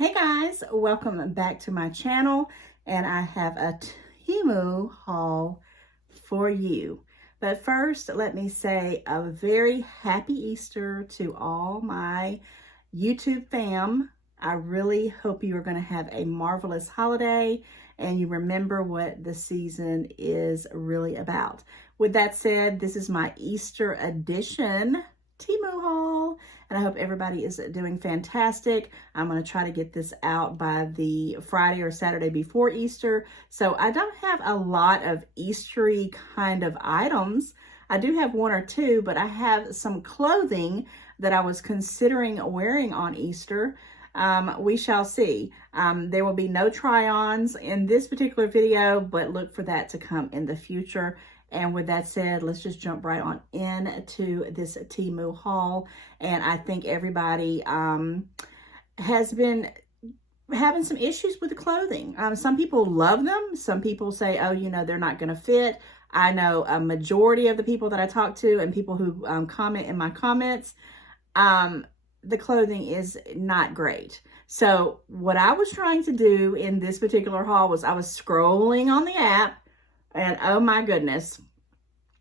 Hey guys, welcome back to my channel, and I have a Temu haul for you. But first, let me say a very happy Easter to all my YouTube fam. I really hope you are going to have a marvelous holiday and you remember what the season is really about. With that said, this is my Easter edition Temu haul, and I hope everybody is doing fantastic. I'm going to try to get this out by the Friday or Saturday before Easter. So I don't have a lot of Eastery kind of items. I do have one or two, but I have some clothing that I was considering wearing on Easter. We shall see. There will be no try-ons in this particular video, but look for that to come in the future. And with that said, let's just jump right on into this Temu haul. And I think everybody has been having some issues with the clothing. Some people love them. Some people say, oh, you know, they're not going to fit. I know a majority of the people that I talk to and people who comment in my comments, the clothing is not great. So what I was trying to do in this particular haul was I was scrolling on the app, and oh my goodness,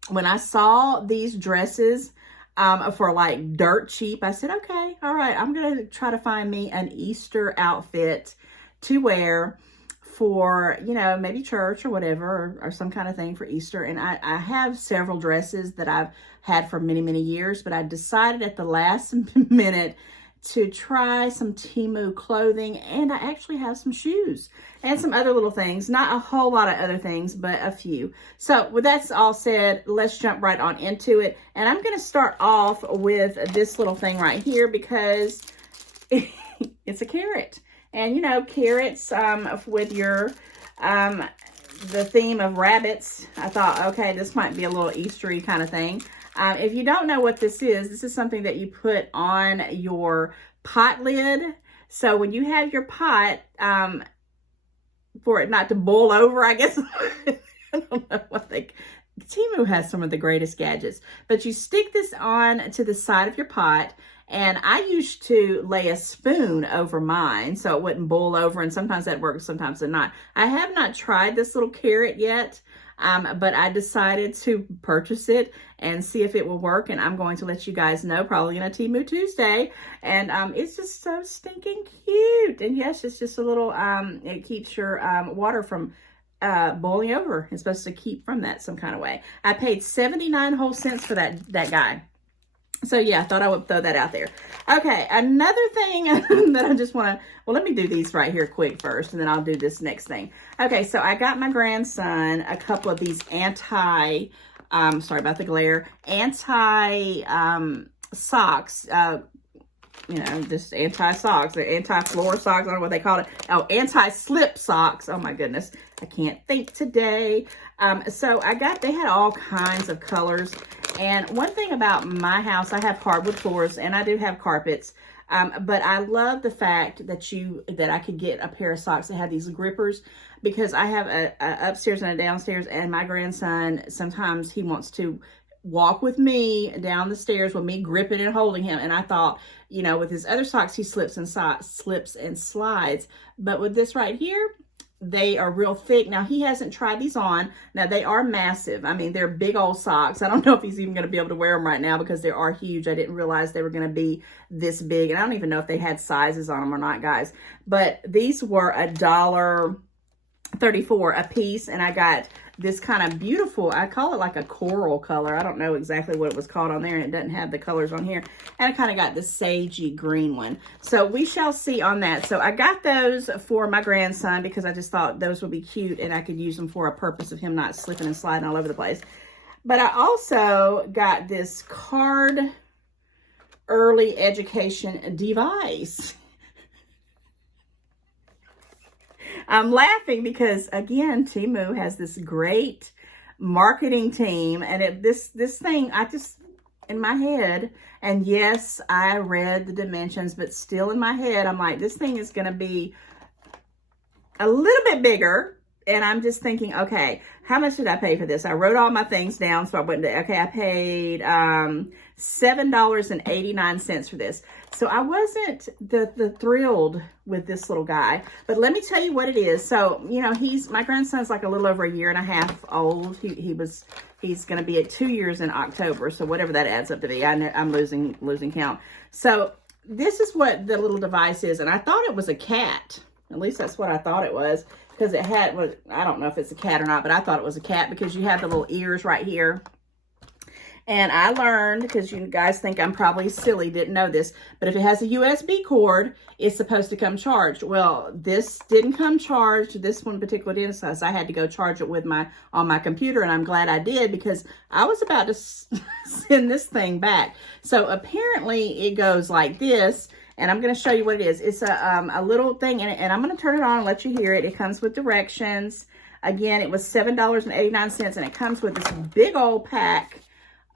when I saw these dresses for like dirt cheap, I said, okay, all right, I'm going to try to find me an Easter outfit to wear for, you know, maybe church or whatever, or some kind of thing for Easter. And I have several dresses that I've had for many, many years, but I decided at the last minute to try some Temu clothing, and I actually have some shoes and some other little things. Not a whole lot of other things, but a few. So with that all said, let's jump right on into it. And I'm going to start off with this little thing right here because it's a carrot. And you know, carrots with your the theme of rabbits, I thought, okay, this might be a little Eastery kind of thing. If you don't know what this is something that you put on your pot lid. So when you have your pot, for it not to boil over, I guess. I don't know what Temu has some of the greatest gadgets. But you stick this on to the side of your pot, and I used to lay a spoon over mine so it wouldn't boil over, and sometimes that works, sometimes it not. I have not tried this little carrot yet. But I decided to purchase it and see if it will work, and I'm going to let you guys know probably in a Temu Tuesday. And it's just so stinking cute. And yes, it's just a little, it keeps your water from boiling over. It's supposed to keep from that some kind of way. I paid 79 whole cents for that guy. So yeah, I thought I would throw that out there. Okay, another thing that I just want to, well, let me do these right here quick first, and then I'll do this next thing. Okay, so I got my grandson a couple of these sorry about the glare, socks, you know, just anti-socks, or anti-floor socks, I don't know what they call it. Oh, anti-slip socks. Oh my goodness, I can't think today. So they had all kinds of colors. And one thing about my house, I have hardwood floors and I do have carpets. But I love the fact that I could get a pair of socks that have these grippers, because I have a upstairs and a downstairs, and my grandson, sometimes he wants to walk with me down the stairs with me gripping and holding him. And I thought, you know, with his other socks, he slips and slides. But with this right here, they are real thick. Now, he hasn't tried these on. Now, they are massive. I mean, they're big old socks. I don't know if he's even going to be able to wear them right now because they are huge. I didn't realize they were going to be this big. And I don't even know if they had sizes on them or not, guys. But these were $1.34 a piece. And I got this kind of beautiful, I call it like a coral color. I don't know exactly what it was called on there, and it doesn't have the colors on here. And I kind of got this sagey green one. So we shall see on that. So I got those for my grandson because I just thought those would be cute and I could use them for a purpose of him not slipping and sliding all over the place. But I also got this card early education device. I'm laughing because, again, Temu has this great marketing team, and this thing, in my head, and yes, I read the dimensions, but still in my head, I'm like, this thing is going to be a little bit bigger and I'm just thinking, okay, how much did I pay for this? I wrote all my things down. So I went to, okay, I paid $7.89 for this. So I wasn't the thrilled with this little guy, but let me tell you what it is. So, you know, my grandson's like a little over a year and a half old. He's going to be at 2 years in October. So whatever that adds up to be, I'm losing count. So this is what the little device is. And I thought it was a cat. At least that's what I thought it was. Because I don't know if it's a cat or not, but I thought it was a cat because you have the little ears right here. And I learned, because you guys think I'm probably silly, didn't know this, but if it has a USB cord, it's supposed to come charged. Well, this didn't come charged. This one particular didn't, so I had to go charge it with on my computer, and I'm glad I did because I was about to send this thing back. So apparently it goes like this. And I'm going to show you what it is. It's a little thing in it, and I'm going to turn it on and let you hear it. It comes with directions. Again, it was $7.89, and it comes with this big old pack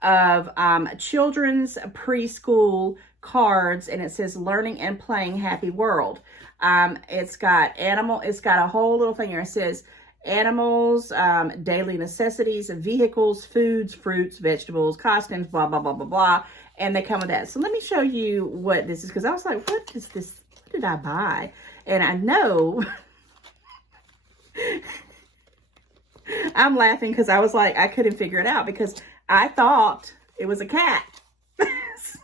of children's preschool cards, and it says Learning and Playing Happy World. It's got a whole little thing here. It says animals, daily necessities, vehicles, foods, fruits, vegetables, costumes, blah, blah, blah, blah, blah. And they come with that. So let me show you what this is, because I was like, what is this? What did I buy? And I know I'm laughing because I was like, I couldn't figure it out because I thought it was a cat.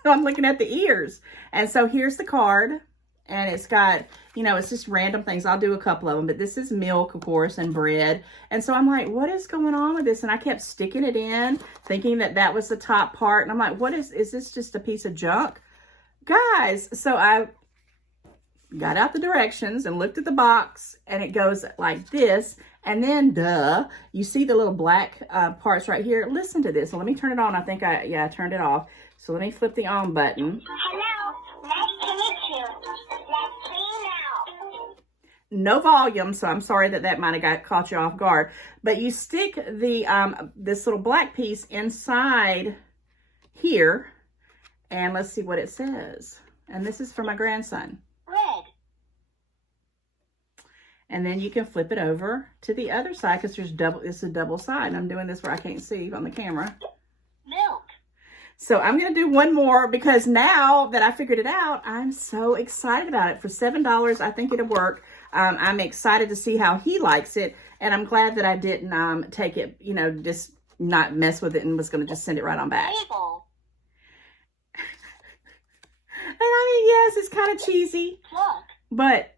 So I'm looking at the ears. And so here's the card. And it's got, you know, it's just random things. I'll do a couple of them. But this is milk, of course, and bread. And so I'm like, what is going on with this? And I kept sticking it in, thinking that was the top part. And I'm like, is this just a piece of junk? Guys, so I got out the directions and looked at the box. And it goes like this. And then, you see the little black parts right here. Listen to this. So let me turn it on. I think I turned it off. So let me flip the on button. Hello, nice to meet you. Let's play now. No volume, so I'm sorry that might have caught you off guard. But you stick the this little black piece inside here, and let's see what it says. And this is for my grandson. Red. And then you can flip it over to the other side because it's a double side. And I'm doing this where I can't see on the camera. Milk. So I'm going to do one more because now that I figured it out, I'm so excited about it. For $7, I think it'll work. I'm excited to see how he likes it. And I'm glad that I didn't take it, you know, just not mess with it and was going to just send it right on back. Label. And I mean, yes, it's kind of cheesy. Look. But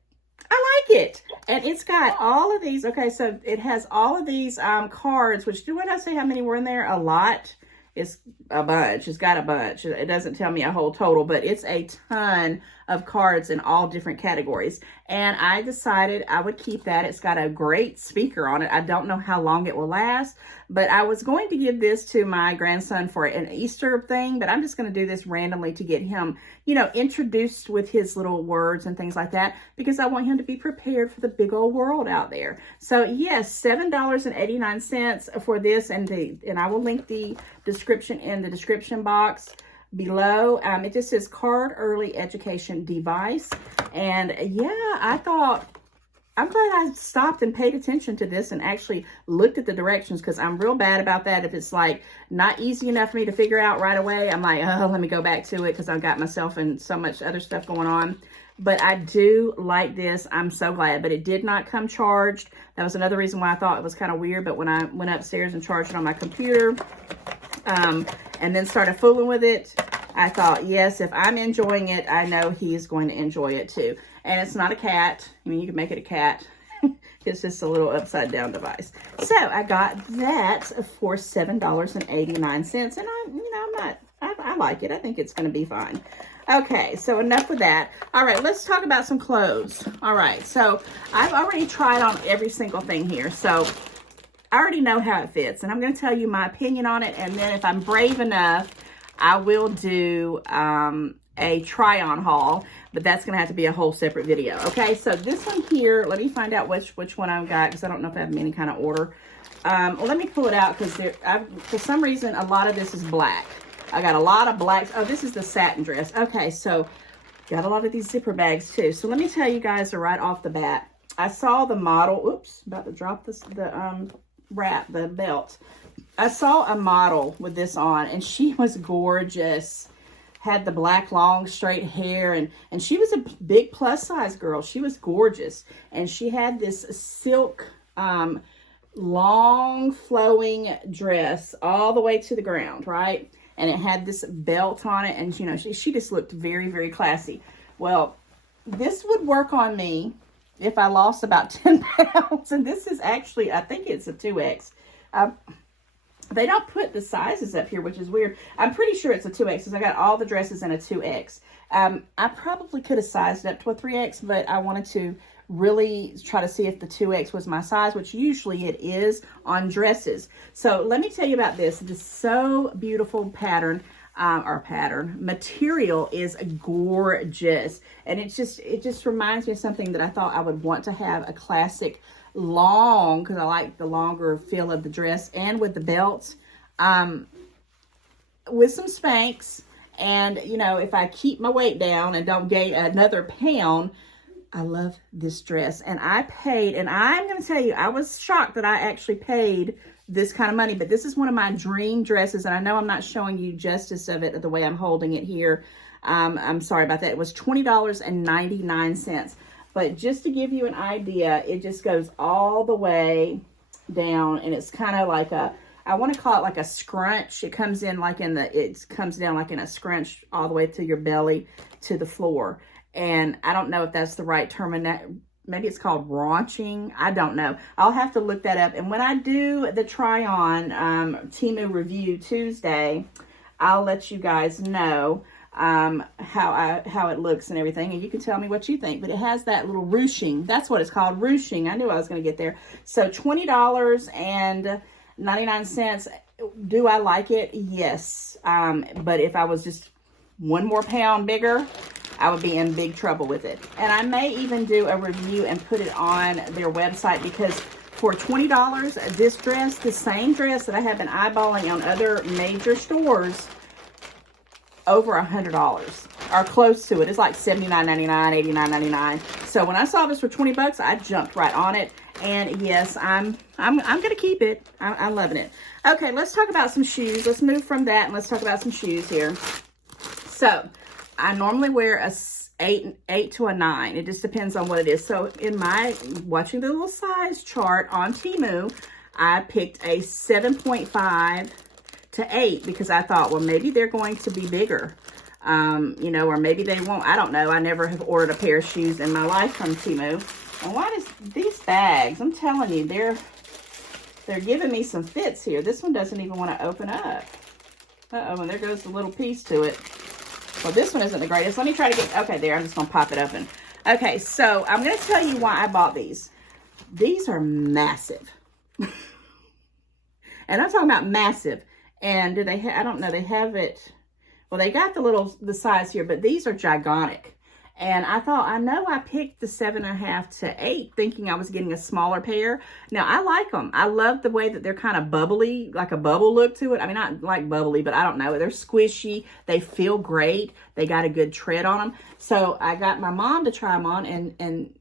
I like it. And it's got all of these. Okay, so it has all of these cards, which, did I say how many were in there? A lot. It's a bunch. It's got a bunch. It doesn't tell me a whole total, but it's a ton of cards in all different categories. And I decided I would keep that. It's got a great speaker on it. I don't know how long it will last, but I was going to give this to my grandson for an Easter thing, but I'm just going to do this randomly to get him, you know, introduced with his little words and things like that, because I want him to be prepared for the big old world out there. So yes, $7.89 for this, and I will link the description in the description box below. It just says Card Early Education Device. And yeah, I'm glad I stopped and paid attention to this and actually looked at the directions, because I'm real bad about that. If it's like not easy enough for me to figure out right away, I'm like, oh, let me go back to it because I've got myself and so much other stuff going on. But I do like this. I'm so glad. But it did not come charged. That was another reason why I thought it was kind of weird. But when I went upstairs and charged it on my computer, and then started fooling with it, I thought, yes, if I'm enjoying it, I know he's going to enjoy it too. And it's not a cat. I mean, you can make it a cat. It's just a little upside down device. So I got that for $7.89. And I like it. I think it's going to be fine. Okay, so enough with that. All right, let's talk about some clothes. All right, so I've already tried on every single thing here. So I already know how it fits. And I'm going to tell you my opinion on it. And then if I'm brave enough, I will do a try-on haul, but that's going to have to be a whole separate video. Okay, so this one here, let me find out which one I've got, because I don't know if I have them in any kind of order. Well, let me pull it out, because for some reason, a lot of this is black. I got a lot of blacks. Oh, this is the satin dress. Okay, so got a lot of these zipper bags too. So let me tell you guys right off the bat, I saw the model. Oops, about to drop this, the belt. I saw a model with this on, and she was gorgeous. Had the black, long, straight hair, and she was a big plus size girl. She was gorgeous, and she had this silk, long, flowing dress all the way to the ground, right? And it had this belt on it, and you know, she just looked very, very classy. Well, this would work on me if I lost about 10 pounds, and this is actually, I think it's a 2X. They don't put the sizes up here, which is weird. I'm pretty sure it's a 2X because I got all the dresses in a 2X. I probably could have sized it up to a 3X, but I wanted to really try to see if the 2X was my size, which usually it is on dresses. So let me tell you about this. This so beautiful pattern, material is gorgeous. And it just reminds me of something that I thought I would want to have, a classic long, because I like the longer feel of the dress, and with the belts, with some Spanx. And you know, if I keep my weight down and don't gain another pound, I love this dress. And I paid, and I'm going to tell you, I was shocked that I actually paid this kind of money, but this is one of my dream dresses, and I know I'm not showing you justice of it the way I'm holding it here. I'm sorry about that. It was $20.99. But just to give you an idea, it just goes all the way down, and it's kind of like I want to call it like a scrunch. It comes in like it comes down like in a scrunch all the way to your belly to the floor. And I don't know if that's the right term, and that maybe it's called raunching. I don't know. I'll have to look that up. And when I do the try on Temu review Tuesday, I'll let you guys know how it looks and everything, and you can tell me what you think. But it has that little ruching. That's what it's called, ruching. I knew I was going to get there. So $20.99. Do I like it? Yes. But if I was just one more pound bigger, I would be in big trouble with it. And I may even do a review and put it on their website, because for $20, this dress, the same dress that I have been eyeballing on other major stores, over $100 or close to it. It's like $79.99, $89.99. So when I saw this for 20 bucks, I jumped right on it. And yes, I'm gonna keep it. I'm loving it. Okay, let's talk about some shoes. Let's move from that and let's talk about some shoes here. So I normally wear a 8 to a 9. It just depends on what it is. So in my watching the little size chart on Temu, I picked a 7.5 to 8 because I thought, well, maybe they're going to be bigger, you know, or maybe they won't. I don't know. I never have ordered a pair of shoes in my life from Temu. And why does these bags? I'm telling you, they're giving me some fits here. This one doesn't even want to open up. Uh-oh, and there goes the little piece to it. Well, this one isn't the greatest. Let me try to get, okay, there. I'm just going to pop it open. Okay, so I'm going to tell you why I bought these. These are massive. And I'm talking about massive. And do they have, I don't know, they have it, well, they got the size here, but these are gigantic. And I thought, I know I picked the 7.5 to 8 thinking I was getting a smaller pair. Now, I like them. I love the way that they're kind of bubbly, like a bubble look to it. I mean, not like bubbly, but I don't know. They're squishy. They feel great. They got a good tread on them. So I got my mom to try them on, and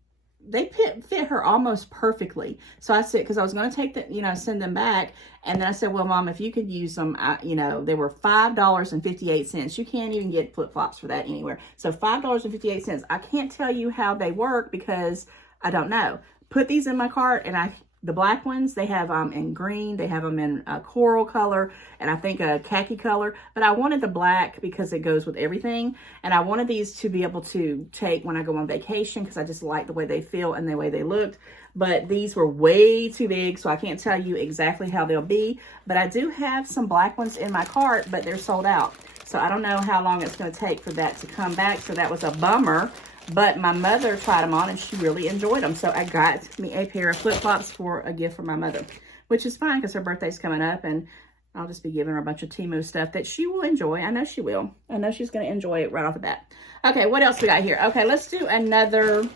they fit her almost perfectly. So I said, because I was going to take the, you know, send them back. And then I said, well, Mom, if you could use them, you know, they were $5.58. You can't even get flip-flops for that anywhere. So $5.58. I can't tell you how they work because I don't know. Put these in my cart, and the black ones, they have in green, they have them in a coral color, and I think a khaki color. But I wanted the black because it goes with everything. And I wanted these to be able to take when I go on vacation because I just like the way they feel and the way they looked. But these were way too big, so I can't tell you exactly how they'll be. But I do have some black ones in my cart, but they're sold out. So I don't know how long it's going to take for that to come back. So that was a bummer. But my mother tried them on, and she really enjoyed them. So I got me a pair of flip-flops for a gift for my mother, which is fine because her birthday's coming up, and I'll just be giving her a bunch of Temu stuff that she will enjoy. I know she will. I know she's going to enjoy it right off the bat. Okay, what else we got here? Okay, let's do another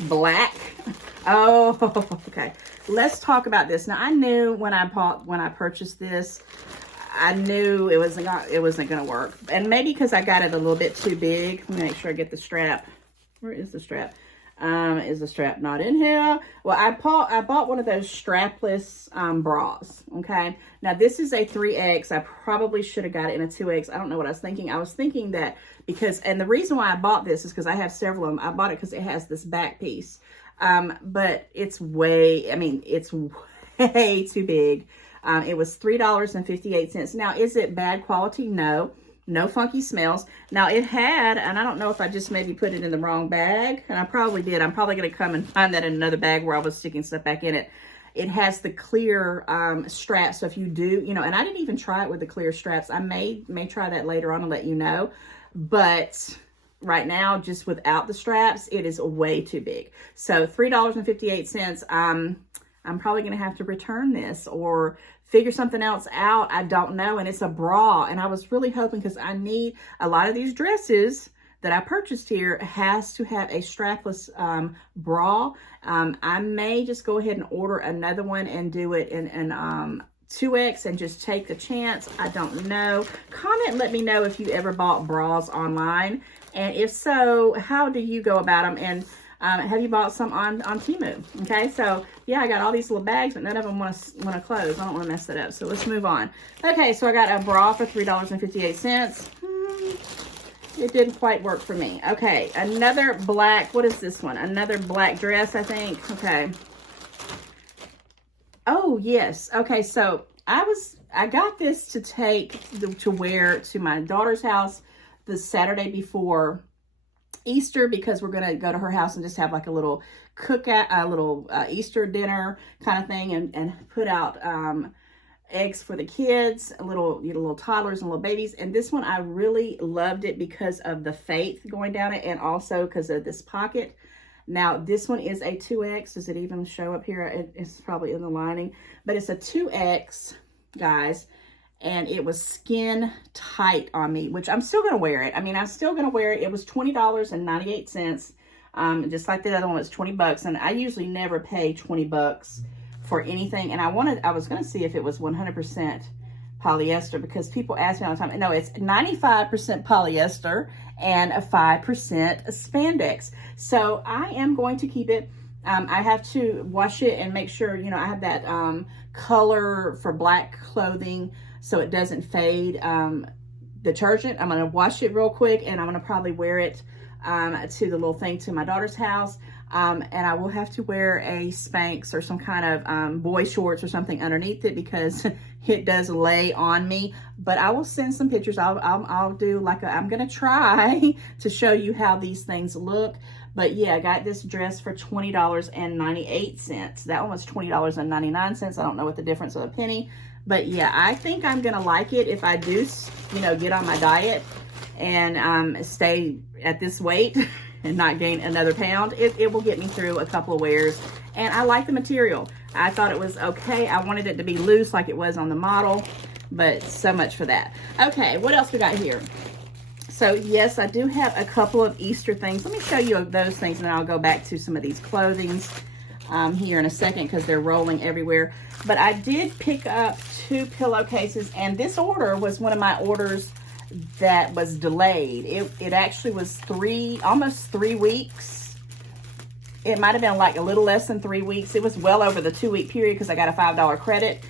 black. Oh, okay. Let's talk about this. Now, I knew when I purchased this, I knew it wasn't going to work. And maybe because I got it a little bit too big. Let me make sure I get the strap. Where is the strap? Is the strap not in here? Well, I bought one of those strapless bras. Okay, now this is a 3X. I probably should have got it in a 2X. I don't know what I was thinking. I was thinking that because, and the reason why I bought this is because I have several of them. I bought it because it has this back piece, but it's way, I mean, it's way too big. It was $3.58. Now, is it bad quality? No. No funky smells. Now it had, and I don't know if I just maybe put it in the wrong bag, and I probably did. I'm probably going to come and find that in another bag where I was sticking stuff back in it. It has the clear straps, so if you do, you know, and I didn't even try it with the clear straps. I may try that later on and let you know, but right now, just without the straps, it is way too big. So $3.58. I'm probably going to have to return this or figure something else out. I don't know. And it's a bra. And I was really hoping, because I need a lot of these dresses that I purchased here has to have a strapless bra. I may just go ahead and order another one and do it in 2X and just take the chance. I don't know. Comment and let me know if you ever bought bras online. And if so, how do you go about them? And have you bought some on Temu? Okay, so yeah, I got all these little bags, but none of them want to close. I don't want to mess that up. So let's move on. Okay, so I got a bra for $3.58. It didn't quite work for me. Okay, another black. What is this one? Another black dress, I think. Okay. Oh yes. Okay, so I got this to wear to my daughter's house the Saturday before Easter, because we're gonna go to her house and just have like a little Easter dinner kind of thing, and put out eggs for the kids, little toddlers and little babies. And this one, I really loved it because of the faith going down it, and also because of this pocket. Now this one is a 2X. Does it even show up here? It's probably in the lining, but it's a 2X, guys. And it was skin tight on me, which I'm still going to wear it. I mean, I'm still going to wear it. It was $20.98. Just like the other one was 20 bucks. And I usually never pay 20 bucks for anything. And I was going to see if it was 100% polyester, because people ask me all the time. No, it's 95% polyester and a 5% spandex. So I am going to keep it. I have to wash it and make sure, you know, I have that color for black clothing, so it doesn't fade, detergent. I'm going to wash it real quick, and I'm going to probably wear it to the little thing to my daughter's house. And I will have to wear a Spanx or some kind of boy shorts or something underneath it, because it does lay on me. But I will send some pictures. I'll do like I'm going to try to show you how these things look. But yeah, I got this dress for $20.98. That one was $20.99. I don't know what the difference of a penny. But yeah, I think I'm going to like it if I do, you know, get on my diet and stay at this weight and not gain another pound. It will get me through a couple of wears. And I like the material. I thought it was okay. I wanted it to be loose like it was on the model, but so much for that. Okay, what else we got here? So yes, I do have a couple of Easter things. Let me show you those things, and then I'll go back to some of these clothings here in a second, because they're rolling everywhere. But I did pick up 2 pillowcases, and this order was one of my orders that was delayed. It actually was almost 3 weeks. It might have been like a little less than 3 weeks. It was well over the 2-week period, because I got a $5 credit.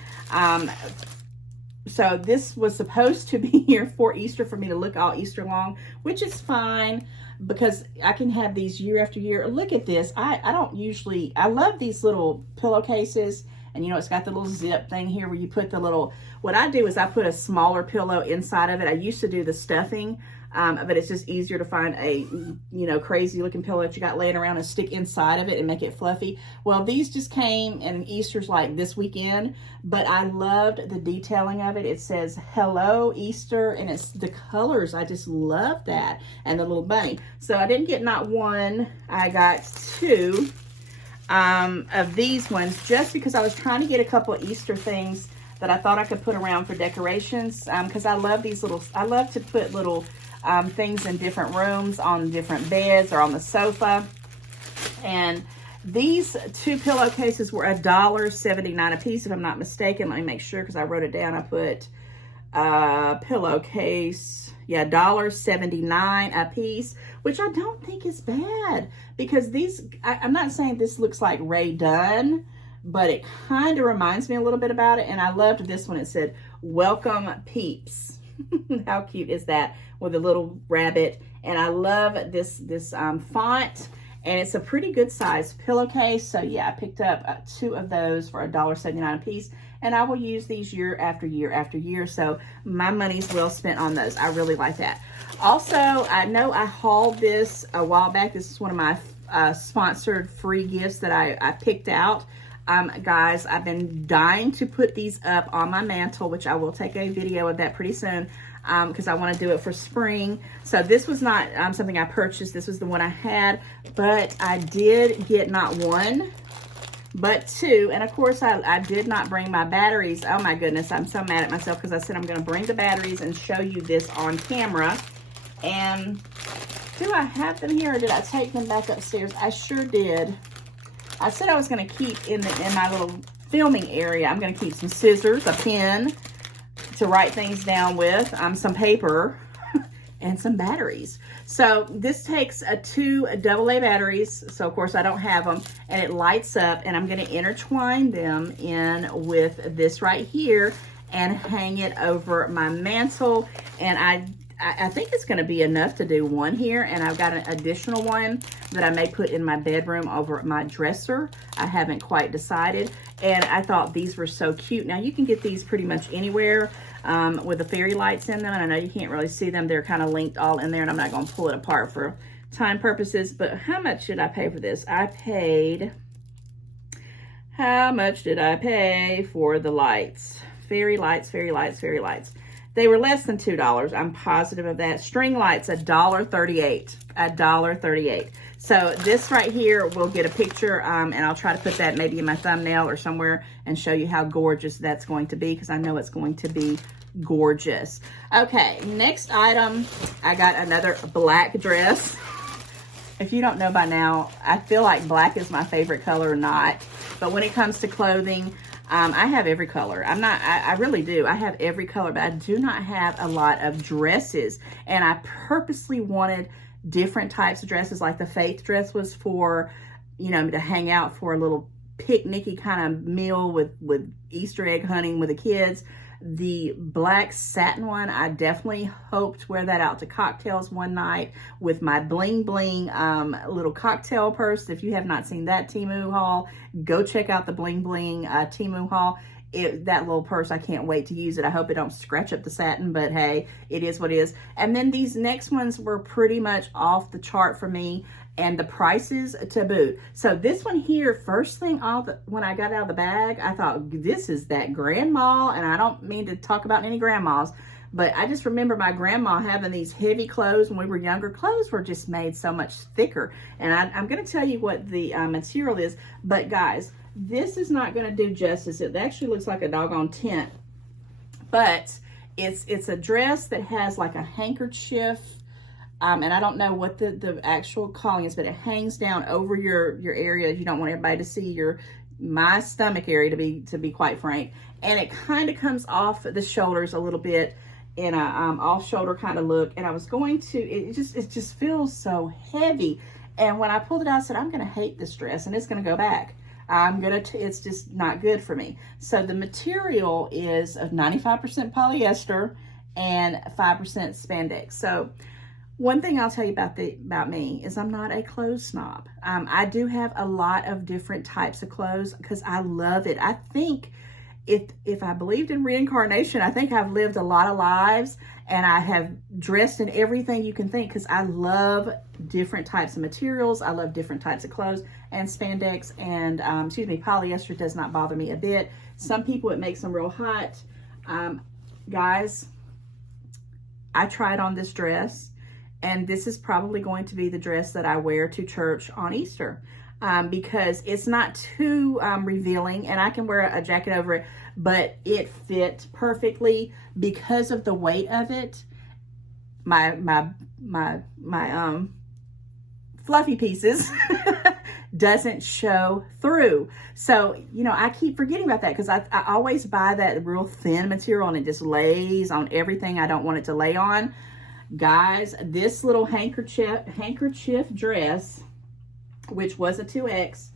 So this was supposed to be here for Easter for me to look all Easter long, which is fine, because I can have these year after year. Look at this. I love these little pillowcases. And you know, it's got the little zip thing here where you put the little, what I do is I put a smaller pillow inside of it. I used to do the stuffing, but it's just easier to find a, you know, crazy looking pillow that you got laying around and stick inside of it and make it fluffy. Well, these just came, and Easter's like this weekend, but I loved the detailing of it. It says hello Easter, and it's the colors. I just love that. And the little bunny. So I didn't get not one, I got 2 of these ones, just because I was trying to get a couple of Easter things that I thought I could put around for decorations, because I love these little, I love to put little things in different rooms, on different beds, or on the sofa. And these 2 pillowcases were $1.79 a piece, if I'm not mistaken. Let me make sure, because I wrote it down. I put pillowcase, Yeah, $1.79 a piece, which I don't think is bad because these, I'm not saying this looks like Ray Dunn, but it kind of reminds me a little bit about it. And I loved this one. It said, "Welcome Peeps." How cute is that, with a little rabbit? And I love this font, and it's a pretty good size pillowcase. So yeah, I picked up 2 of those for $1.79 a piece, and I will use these year after year after year. So my money's well spent on those. I really like that. Also, I know I hauled this a while back. This is one of my sponsored free gifts that I picked out. Guys, I've been dying to put these up on my mantle, which I will take a video of that pretty soon, because I want to do it for spring. So this was not something I purchased. This was the one I had, but I did get not 1, but 2. And of course, I did not bring my batteries. Oh my goodness, I'm so mad at myself because I said I'm going to bring the batteries and show you this on camera. And do I have them here, or did I take them back upstairs? I sure did. I said I was going to keep in my little filming area, I'm going to keep some scissors, a pen to write things down with, some paper, and some batteries. So this takes 2 AA batteries. So of course I don't have them, and it lights up, and I'm going to intertwine them in with this right here and hang it over my mantle. And I think it's going to be enough to do 1 here, and I've got an additional one that I may put in my bedroom over my dresser. I haven't quite decided, and I thought these were so cute. Now, you can get these pretty much anywhere with the fairy lights in them, and I know you can't really see them. They're kind of linked all in there, and I'm not going to pull it apart for time purposes, but how much did I pay for this? How much did I pay for the lights? Fairy lights, fairy lights, fairy lights. They were less than $2. I'm positive of that. String lights, $1.38. $1.38. So this right here, we'll get a picture, and I'll try to put that maybe in my thumbnail or somewhere and show you how gorgeous that's going to be, because I know it's going to be gorgeous. Okay, next item, I got another black dress. If you don't know by now, I feel like black is my favorite color or not. But when it comes to clothing, I have every color. I really do. I have every color, but I do not have a lot of dresses. And I purposely wanted different types of dresses. Like the Faith dress was for, you know, to hang out for a little picnicky kind of meal with Easter egg hunting with the kids. The black satin one, I definitely hope to wear that out to cocktails one night with my Bling Bling little cocktail purse. If you have not seen that Temu haul, go check out the Bling Bling Temu haul. That little purse, I can't wait to use it. I hope it don't scratch up the satin, but hey, it is what it is. And then these next ones were pretty much off the chart for me, and the prices to boot. So this one here, first thing when I got out of the bag, I thought, this is that grandma, and I don't mean to talk about any grandmas, but I just remember my grandma having these heavy clothes when we were younger. Clothes were just made so much thicker. And I'm going to tell you what the material is, but guys, this is not going to do justice. It actually looks like a doggone tent, but it's a dress that has like a handkerchief, and I don't know what the actual calling is, but it hangs down over your area. You don't want everybody to see my stomach area, to be quite frank. And it kind of comes off the shoulders a little bit in a off shoulder kind of look. And I was going to, it just feels so heavy. And when I pulled it out, I said, I'm going to hate this dress, and it's going to go back. It's just not good for me. So the material is of 95% polyester and 5% spandex. So one thing I'll tell you about me is I'm not a clothes snob. I do have a lot of different types of clothes because I love it. I think if I believed in reincarnation, I think I've lived a lot of lives, and I have dressed in everything you can think, because I love different types of materials. I love different types of clothes, and spandex and polyester does not bother me a bit. Some people, it makes them real hot. Guys, I tried on this dress, and this is probably going to be the dress that I wear to church on Easter, because it's not too revealing, and I can wear a jacket over it, but it fit perfectly because of the weight of it. My fluffy pieces doesn't show through. So, you know, I keep forgetting about that, because I always buy that real thin material, and it just lays on everything I don't want it to lay on. Guys, this little handkerchief dress, which was a 2X,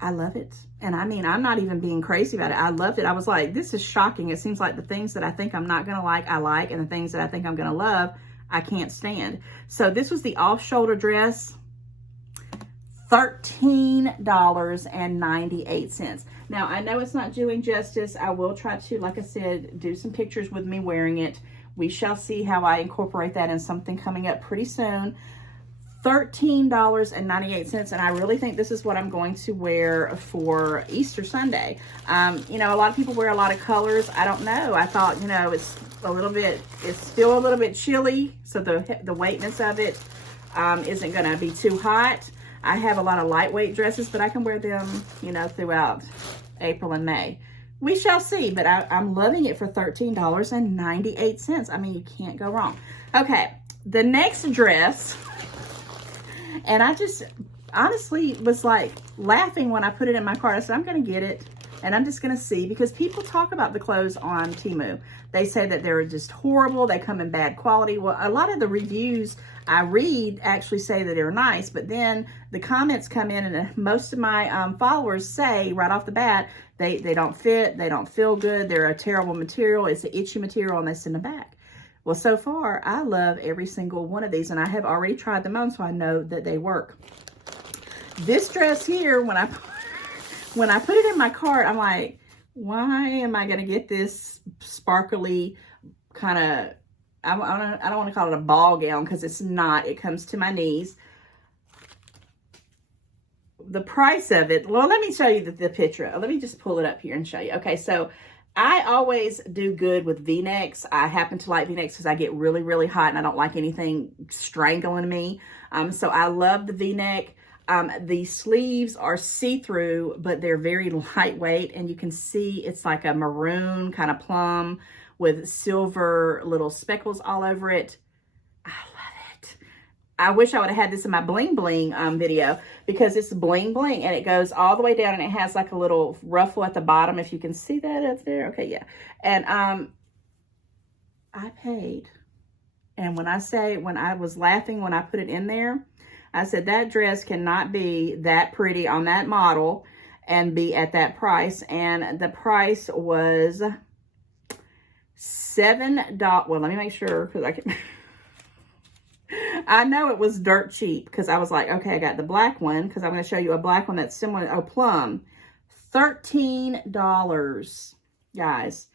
I love it. And I mean, I'm not even being crazy about it. I loved it. I was like, this is shocking. It seems like the things that I think I'm not going to like, I like. And the things that I think I'm going to love, I can't stand. So this was the off-shoulder dress. $13.98. Now, I know it's not doing justice. I will try to, like I said, do some pictures with me wearing it. We shall see how I incorporate that in something coming up pretty soon. $13.98, and I really think this is what I'm going to wear for Easter Sunday. You know, a lot of people wear a lot of colors. I don't know. I thought, you know, it's still a little bit chilly, so the weightness of it isn't going to be too hot. I have a lot of lightweight dresses, but I can wear them, you know, throughout April and May. We shall see, but I'm loving it for $13.98. I mean, you can't go wrong. Okay, the next dress, and I just honestly was like laughing when I put it in my cart. I said, I'm going to get it, and I'm just going to see, because people talk about the clothes on Temu. They say that they're just horrible. They come in bad quality. Well, a lot of the reviews I read actually say that they're nice, but then the comments come in, and most of my followers say right off the bat, they don't fit, they don't feel good, they're a terrible material, it's an itchy material, and they send them back. Well, so far, I love every single one of these, and I have already tried them on, so I know that they work. This dress here, when I put it in my cart, I'm like, why am I going to get this sparkly kind of, I don't want to call it a ball gown, because it's not. It comes to my knees. The price of it, well, let me show you the picture. Let me just pull it up here and show you. Okay, so I always do good with V-necks. I happen to like V-necks because I get really, really hot, and I don't like anything strangling me. So I love the V-neck. The sleeves are see-through, but they're very lightweight, and you can see it's like a maroon kind of plum with silver little speckles all over it. I love it. I wish I would have had this in my Bling Bling video, because it's bling bling, and it goes all the way down, and it has like a little ruffle at the bottom, if you can see that up there. Okay, yeah. And I paid. And when I was laughing when I put it in there, I said, that dress cannot be that pretty on that model and be at that price. And the price was $7. Well, let me make sure, because I can. I know it was dirt cheap, because I was like, okay, I got the black one, because I'm going to show you a black one that's similar. Oh, Plum. $13, guys.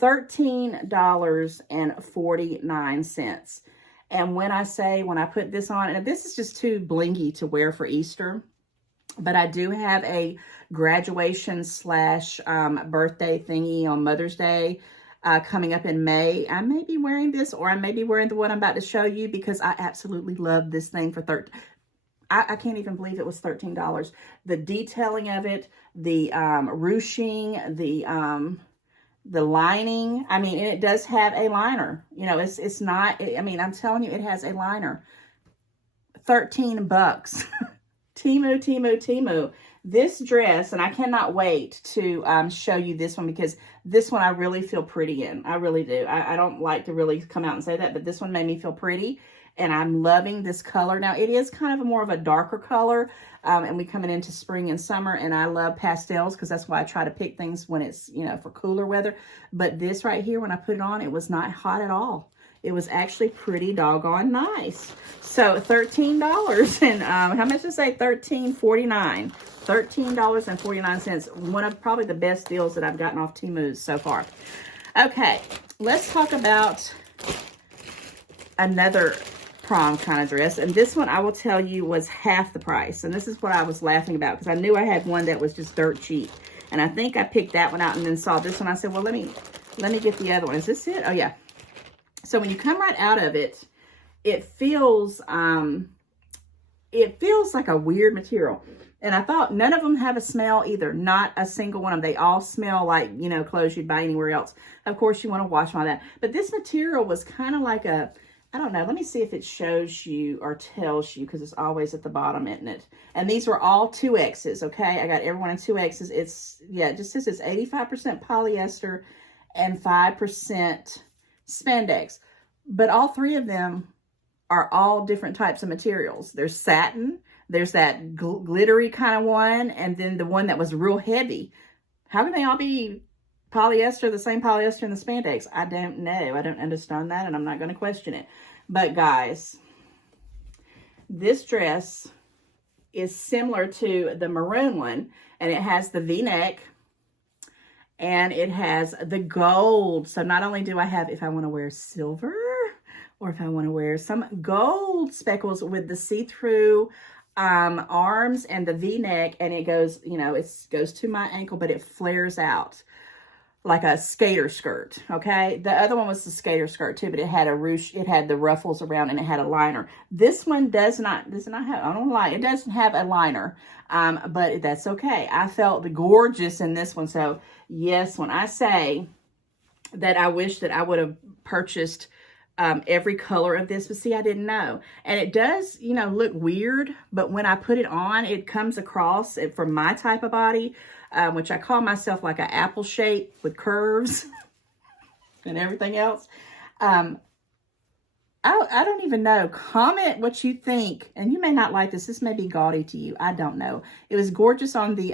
$13.49. And when I put this on, and this is just too blingy to wear for Easter, but I do have a graduation / birthday thingy on Mother's Day coming up in May. I may be wearing this, or I may be wearing the one I'm about to show you, because I absolutely love this thing for I can't even believe it was $13. The detailing of it, the ruching, the lining, I mean, and it does have a liner. You know, it's not, I mean, I'm telling you, it has a liner. $13. Temu. This dress, and I cannot wait to show you this one, because this one I really feel pretty in. I really do. I don't like to really come out and say that, but this one made me feel pretty, and I'm loving this color. Now, it is kind of more of a darker color, and we're coming into spring and summer, and I love pastels, because that's why I try to pick things when it's, you know, for cooler weather. But this right here, when I put it on, it was not hot at all. It was actually pretty doggone nice. So $13, and how much did I say? $13.49. $13.49. One of probably the best deals that I've gotten off Temu so far. Okay, let's talk about another prom kind of dress, and this one I will tell you was half the price, and this is what I was laughing about, because I knew I had one that was just dirt cheap, and I think I picked that one out and then saw this one. I said, well, let me get the other one. Is this it? Oh yeah. So when you come right out of it, it feels like a weird material, and I thought none of them have a smell either. Not a single one of them. They all smell like, you know, clothes you'd buy anywhere else. Of course, you want to wash all that, but this material was kind of like a, I don't know. Let me see if it shows you or tells you, because it's always at the bottom, isn't it? And these were all 2Xs, okay? I got everyone in 2Xs. It's, yeah, it just says it's 85% polyester and 5% spandex. But all three of them are all different types of materials. There's satin, there's that glittery kind of one, and then the one that was real heavy. How can they all be polyester, the same polyester in the spandex? I don't know. I don't understand that, and I'm not going to question it. But guys, this dress is similar to the maroon one, and it has the V-neck, and it has the gold. So not only do I have, if I want to wear silver, or if I want to wear some gold speckles with the see-through arms and the V-neck, and it goes, you know, it goes to my ankle, but it flares out like a skater skirt. Okay, the other one was the skater skirt too, but it had a ruche, it had the ruffles around, and it had a liner. This one does not have, I don't lie, it doesn't have a liner, but that's okay. I felt gorgeous in this one. So yes, when I say that I wish that I would have purchased every color of this, but see, I didn't know. And it does, you know, look weird, but when I put it on, it comes across for my type of body, which I call myself like an apple shape with curves and everything else. I don't even know. Comment what you think, and you may not like this. This may be gaudy to you. I don't know. It was gorgeous on the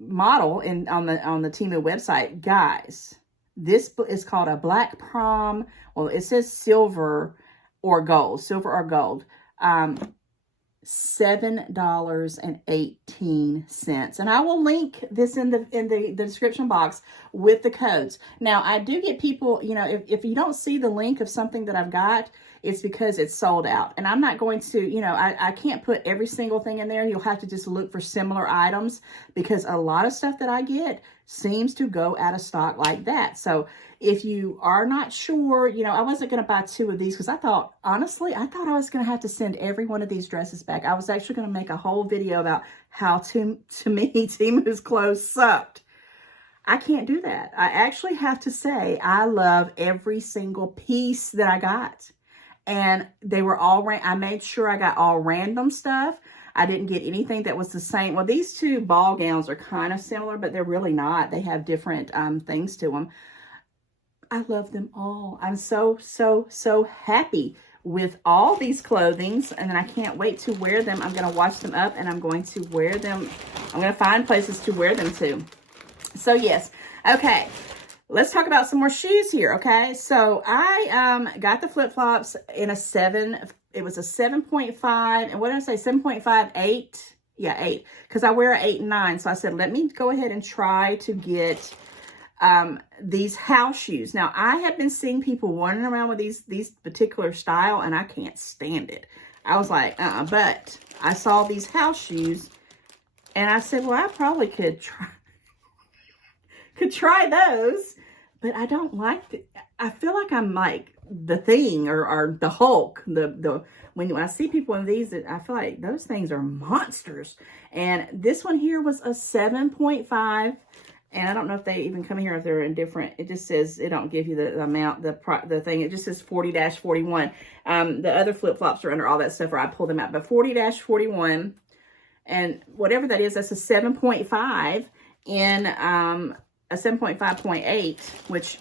model and on the Temu website, guys. This is called a black prom. Well, it says silver or gold. $7.18. And I will link this in the description box with the codes. Now, I do get people, you know, if you don't see the link of something that I've got, it's because it's sold out. And I'm not going to, you know, I can't put every single thing in there. You'll have to just look for similar items, because a lot of stuff that I get seems to go out of stock like that. So if you are not sure, you know, I wasn't going to buy 2 of these because I thought, honestly, I thought I was going to have to send every one of these dresses back. I was actually going to make a whole video about how to me Temu's clothes sucked. I can't do that. I actually have to say I love every single piece that I got. And they were all, I made sure I got all random stuff. I didn't get anything that was the same. Well, these 2 ball gowns are kind of similar, but they're really not. They have different things to them. I love them all. I'm so, so, so happy with all these clothings, and then I can't wait to wear them. I'm going to wash them up, and I'm going to wear them. I'm going to find places to wear them to. So, yes. Okay. Let's talk about some more shoes here, okay? So I got the flip-flops in a 7. It was a 7.5. And what did I say? 7.5, 8? Yeah, 8. Because I wear an 8 and 9. So I said, let me go ahead and try to get these house shoes. Now, I have been seeing people running around with these particular style, and I can't stand it. I was like, but I saw these house shoes, and I said, well, I probably could try those, but I don't like it. I feel like I'm like the Thing or the Hulk. When I see people in these, I feel like those things are monsters. And this one here was a 7.5. And I don't know if they even come here if they're in different. It just says, it don't give you the amount, the thing. It just says 40-41. The other flip-flops are under all that stuff, or I pull them out. But 40-41, and whatever that is, that's a 7.5 in a 7.5.8, which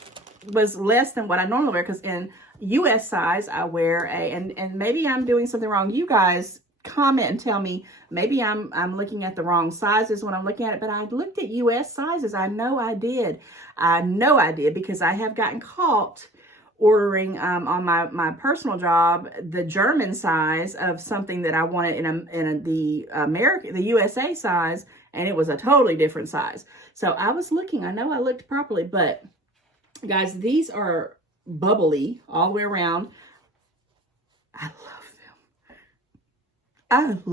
was less than what I normally wear, because in US size, I wear a, and maybe I'm doing something wrong. You guys comment and tell me, maybe I'm looking at the wrong sizes when I'm looking at it, but I looked at US sizes. I know I did. Because I have gotten caught ordering on my personal job the German size of something that I wanted in the USA size, and it was a totally different size. So I was looking, I know I looked properly, but guys, these are bubbly all the way around. I love I've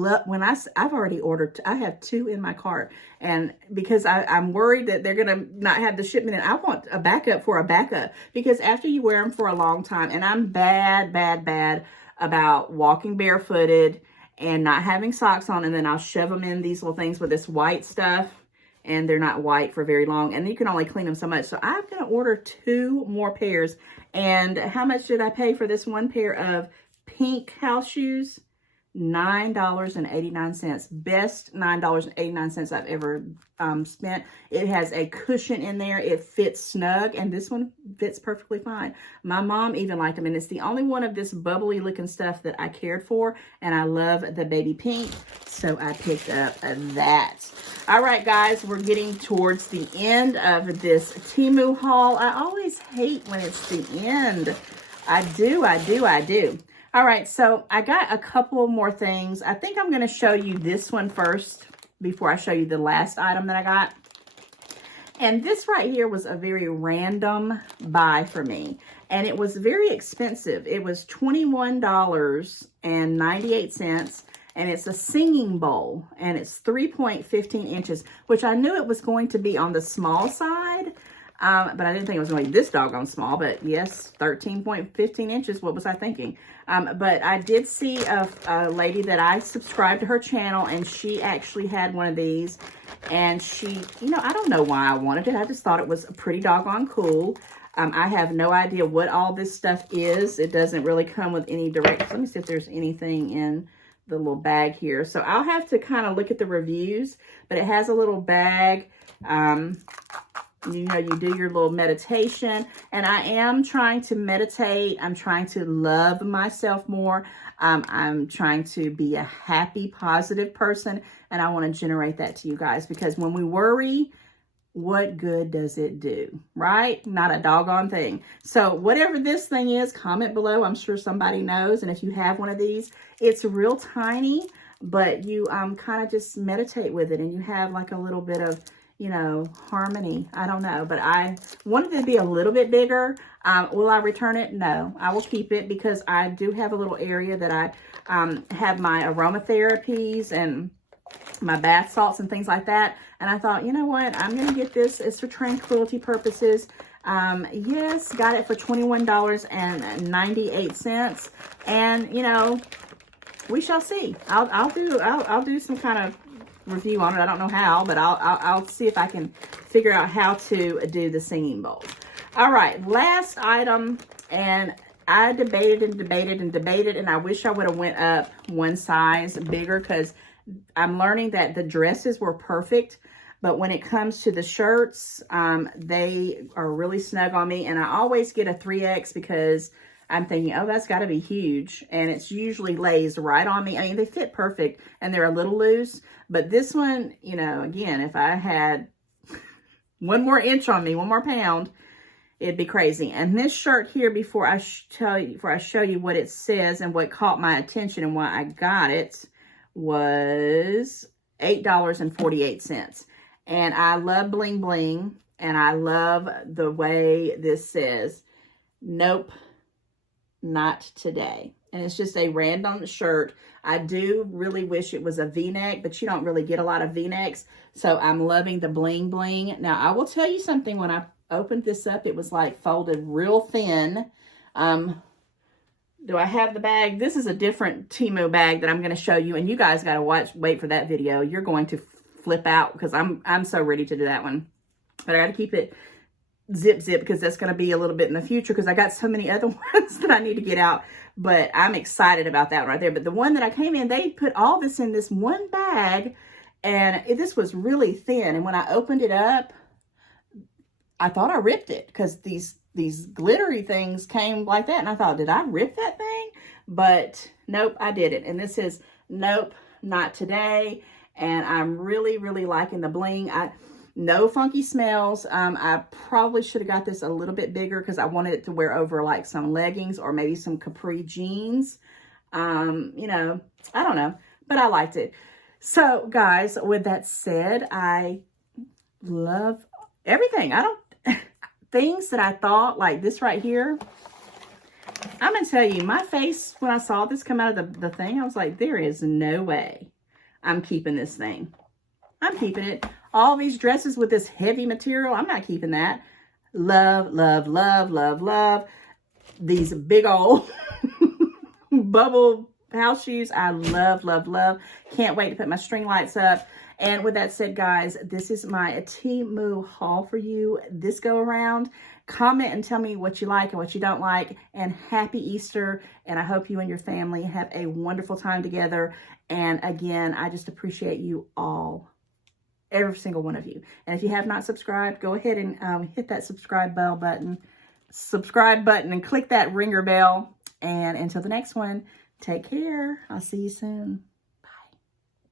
already ordered, I have 2 in my cart, and because I'm worried that they're going to not have the shipment, and I want a backup for a backup, because after you wear them for a long time, and I'm bad about walking barefooted and not having socks on, and then I'll shove them in these little things with this white stuff, and they're not white for very long, and you can only clean them so much. So I'm going to order 2 more pairs. And how much did I pay for this one pair of pink house shoes? $9.89. Best $9.89 I've ever spent. It has a cushion in there. It fits snug, and this one fits perfectly fine. My mom even liked them, and it's the only one of this bubbly looking stuff that I cared for, and I love the baby pink, so I picked up that. All right, guys, we're getting towards the end of this Temu haul. I always hate when it's the end. I do. All right, so I got a couple more things. I think I'm going to show you this one first before I show you the last item that I got. And this right here was a very random buy for me. And it was very expensive. It was $21.98. And it's a singing bowl. And it's 3.15 inches, which I knew it was going to be on the small side. But I didn't think it was going to be this doggone small. But yes, 13.15 inches. What was I thinking? But I did see a lady that I subscribed to her channel, and she actually had one of these. And she, you know, I don't know why I wanted it. I just thought it was pretty doggone cool. I have no idea what all this stuff is. It doesn't really come with any direct. Let me see if there's anything in the little bag here. So I'll have to kind of look at the reviews. But it has a little bag. You know, you do your little meditation, and I am trying to meditate. I'm trying to love myself more. I'm trying to be a happy, positive person, and I want to generate that to you guys, because when we worry, what good does it do, right? Not a doggone thing. So whatever this thing is, comment below. I'm sure somebody knows, and if you have one of these, it's real tiny, but you kind of just meditate with it, and you have like a little bit of, you know, harmony. I don't know, but I wanted it to be a little bit bigger. Will I return it? No, I will keep it, because I do have a little area that I have my aromatherapies and my bath salts and things like that. And I thought, you know what? I'm going to get this. It's for tranquility purposes. Yes, got it for $21.98. And, you know, we shall see. I'll do some kind of review on it. I don't know how, but I'll see if I can figure out how to do the singing bowl. All right, last item, and I debated, and I wish I would have went up one size bigger, because I'm learning that the dresses were perfect, but when it comes to the shirts, they are really snug on me, and I always get a 3X because I'm thinking, oh, that's got to be huge. And it's usually lays right on me. I mean, they fit perfect, and they're a little loose. But this one, you know, again, if I had one more inch on me, one more pound, it'd be crazy. And this shirt here, before I show you what it says and what caught my attention and why I got it, was $8.48. And I love Bling Bling, and I love the way this says, nope, not today. And it's just a random shirt. I do really wish it was a V-neck, but you don't really get a lot of V-necks. So I'm loving the Bling Bling. Now, I will tell you something. When I opened this up, it was like folded real thin. Do I have the bag? This is a different Temu bag that I'm going to show you. And you guys got to wait for that video. You're going to flip out, because I'm so ready to do that one. But I got to keep it zip, because that's going to be a little bit in the future, because I got so many other ones that I need to get out. But I'm excited about that one right there. But the one that I came in, they put all this in this one bag, and this was really thin. And when I opened it up, I thought I ripped it, because these glittery things came like that. And I thought, did I rip that thing? But nope, I didn't. And this is nope, not today. And I'm really, really liking the bling. No funky smells. I probably should have got this a little bit bigger, because I wanted it to wear over like some leggings or maybe some capri jeans. You know, I don't know, but I liked it. So guys, with that said, I love everything. Things that I thought, like this right here, I'm going to tell you, my face, when I saw this come out of the thing, I was like, there is no way I'm keeping this thing. I'm keeping it. All these dresses with this heavy material, I'm not keeping that. Love, love, love, love, love. These big old bubble house shoes, I love, love, love. Can't wait to put my string lights up. And with that said, guys, this is my Temu haul for you this go around. Comment and tell me what you like and what you don't like. And happy Easter. And I hope you and your family have a wonderful time together. And again, I just appreciate you all. Every single one of you. And if you have not subscribed, go ahead and hit that subscribe button and click that ringer bell. And until the next one, take care. I'll see you soon.